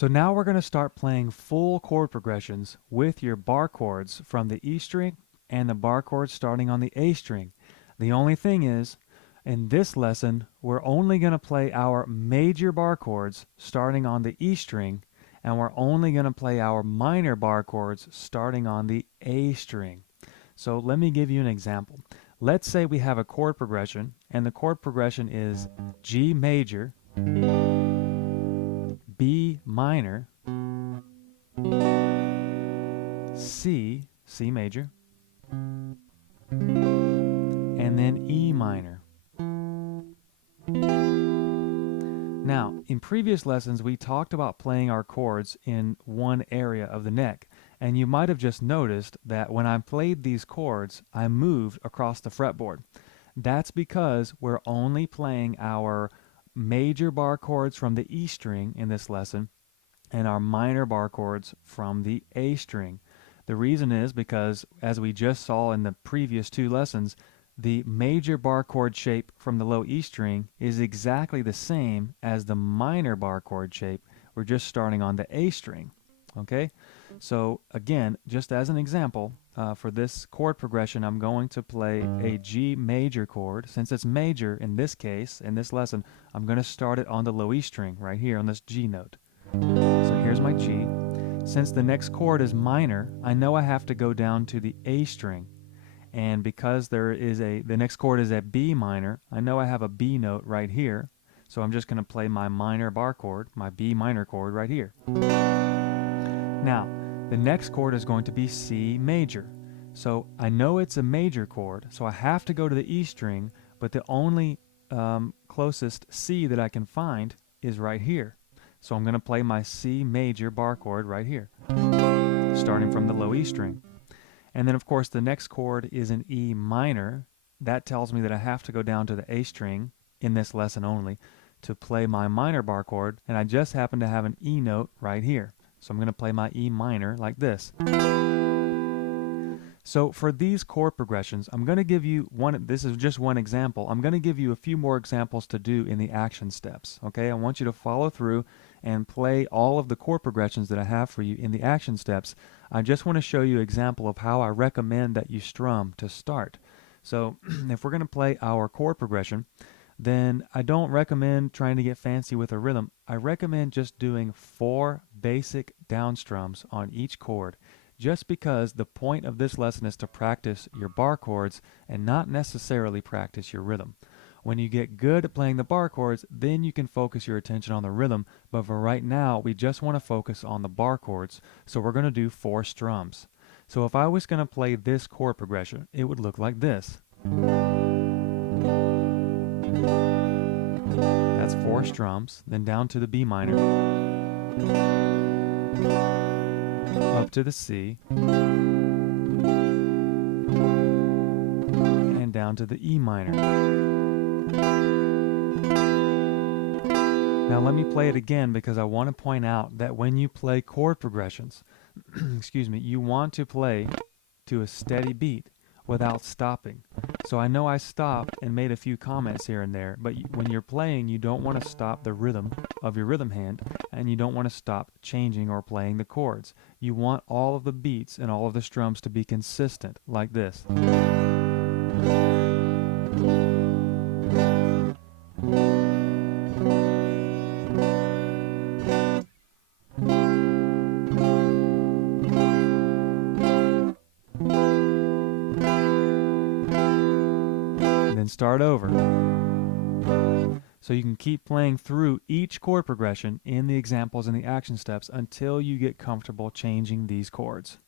So now we're going to start playing full chord progressions with your bar chords from the E string and the bar chords starting on the A string. The only thing is, in this lesson, we're only going to play our major bar chords starting on the E string, and we're only going to play our minor bar chords starting on the A string. So let me give you an example. Let's say we have a chord progression, and the chord progression is G major, B minor, C major, and then E minor. Now, in previous lessons, we talked about playing our chords in one area of the neck, and you might have just noticed that when I played these chords, I moved across the fretboard. That's because we're only playing our major bar chords from the E string in this lesson and our minor bar chords from the A string. The reason is because, as we just saw in the previous two lessons, the major bar chord shape from the low E string is exactly the same as the minor bar chord shape. We're just starting on the A string. Okay? So again, just as an example, for this chord progression, I'm going to play a G major chord. Since it's major in this case, in this lesson, I'm going to start it on the low E string right here on this G note. So here's my G. Since the next chord is minor, I know I have to go down to the A string. And because the next chord is at B minor, I know I have a B note right here. So I'm just going to play my minor bar chord, my B minor chord right here. Now, the next chord is going to be C major. So I know it's a major chord, so I have to go to the E string, but the only closest C that I can find is right here. So I'm going to play my C major bar chord right here, starting from the low E string. And then, of course, the next chord is an E minor. That tells me that I have to go down to the A string in this lesson only to play my minor bar chord, and I just happen to have an E note right here. So I'm going to play my E minor like this. So for these chord progressions, I'm going to give you this is just one example. I'm going to give you a few more examples to do in the action steps. Okay, I want you to follow through and play all of the chord progressions that I have for you in the action steps. I just want to show you an example of how I recommend that you strum to start. So if we're going to play our chord progression, then I don't recommend trying to get fancy with a rhythm. I recommend just doing 4 basic down strums on each chord, just because the point of this lesson is to practice your bar chords and not necessarily practice your rhythm. When you get good at playing the bar chords, then you can focus your attention on the rhythm, but for right now, we just want to focus on the bar chords, so we're going to do 4 strums. So if I was going to play this chord progression, it would look like this. That's 4 strums, then down to the B minor, up to the C, and down to the E minor. Now let me play it again because I want to point out that when you play chord progressions, excuse me, you want to play to a steady beat without stopping. So I know I stopped and made a few comments here and there, but when you're playing, you don't want to stop the rhythm of your rhythm hand, and you don't want to stop changing or playing the chords. You want all of the beats and all of the strums to be consistent, like this. Then start over. So you can keep playing through each chord progression in the examples and the action steps until you get comfortable changing these chords.